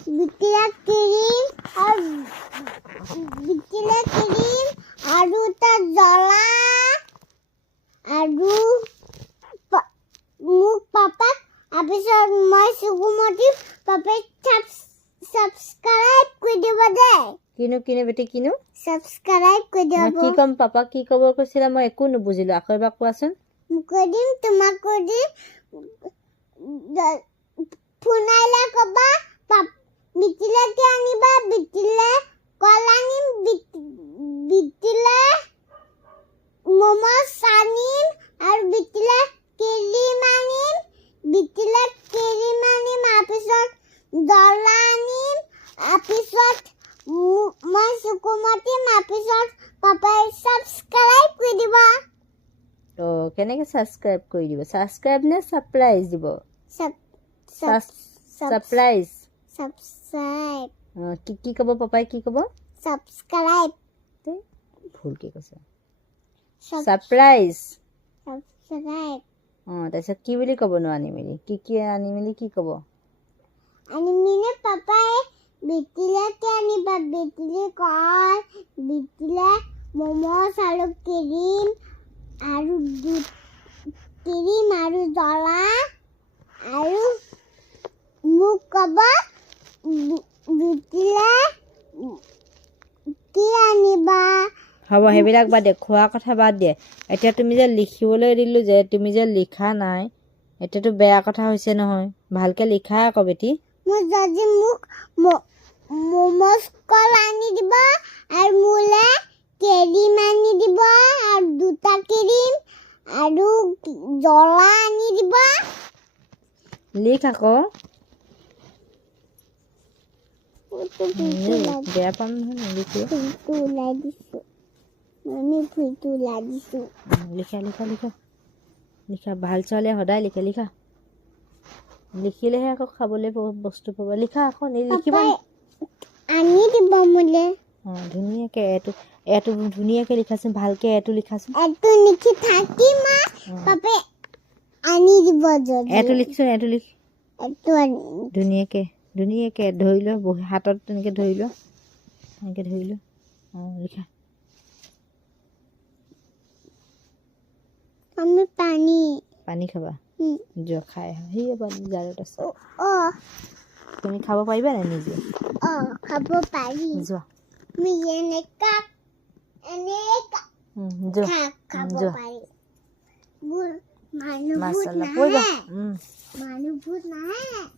বিটিলা cream আৰু তাৰ জ্বলা আৰু মোক পাপাক তাৰপিছত মই সুকুমতি পাপাই সাবস্ক্ৰাইব কৰি দিব দে কিনো বেটি কিনো সাবস্ক্ৰাইব কৰি মই দিব কি ক'ম পাপা কি ক'ব কৈছিলা মই একো নুবুজিলো আকৌ এবাৰ কোৱাচোন কৈ দিম তোমাক কৈ দিম ফোন আহিলে ক'বা বিটিলাকে আনিবা বিটিলে কল আনিম বিটিলে মম'চ আনিম আৰু বিটিলে ক্ৰীম আনিম তাৰপিছত জ্বলা আনিম তাৰপিছত মই সুকুমতি তাৰপিছত পাপাই সাবস্ক্ৰাইব কৰি দিব তো কেনেকৈ ছাবস্ক্ৰাইব কৰি দিব ছাবস্ক্ৰাইব নে ছাৰপ্ৰাইজ দিব ছাৰপ্ৰাইজ সাবস্ক্ৰাইব কি ক'ব পাপাই কি ক'ব সাবস্ক্ৰাইব ভুলকৈ কৈছে ছাৰপ্ৰাইজ সাবস্ক্ৰাইব তাৰপিছত কি বুলি ক'বনো আনি মেলি কি আনি মেলি কি ক'ব আনিমিনে পাপাই বিটিলাকে আনিবা বিটিলে কল বিটিলে মম'চ আৰু ক্ৰীম আৰু জ্বলা আৰু মোক ক'ব বিটিলে কি আনিবা হ'ব সেইবিলাক বাদ দিয়ে খোৱা কথা বাদ দিয়ে এতিয়া তুমি যে লিখিবলৈ দিলোঁ যে তুমি যে লিখা নাই এতিয়াতো বেয়া কথা হৈছে নহয় ভালকৈ লিখা আকৌ বেটি মই যদি মোক মম'চ কল আনি দিব আৰু মোলে ক্ৰীম আনি দিব আৰু দুটা ক্ৰীম আৰু জ্বলা আনি দিব লিখ আকৌ বেয়া পাম নহয় নিলিখিলে ফুলটো ওলাই দিছোঁ আমি ফুলটো ওলাই দিছোঁ লিখা ভাল ছোৱালীয়ে সদায় লিখা লিখিলেহে আকৌ খাবলৈ বস্তু পাব লিখা আকৌ নিলিখিবা আনি দিব মোলে ধুনীয়াকৈ এটো ধুনীয়াকৈ লিখাচোন ভালকৈ এটো লিখাচোন এটো লিখি থাকিম পাপাই আনি দিব যদি এটো লিখচোন এটো লিখ এটো ধুনীয়াকৈ ধৰি ল বহি হাতত তেনেকৈ ধৰি ল লিখা আমি পানী খাবা যোৱা খাই সেই জাৰত আছে তুমি খাব পাৰিবা নাই নিজে খাব পাৰি যোৱা আমি এনেকা যোৱা খাব যোৱা পাৰি মানুহবোৰ মাছালা নাহে পৰিবা মানুহবোৰ নাহে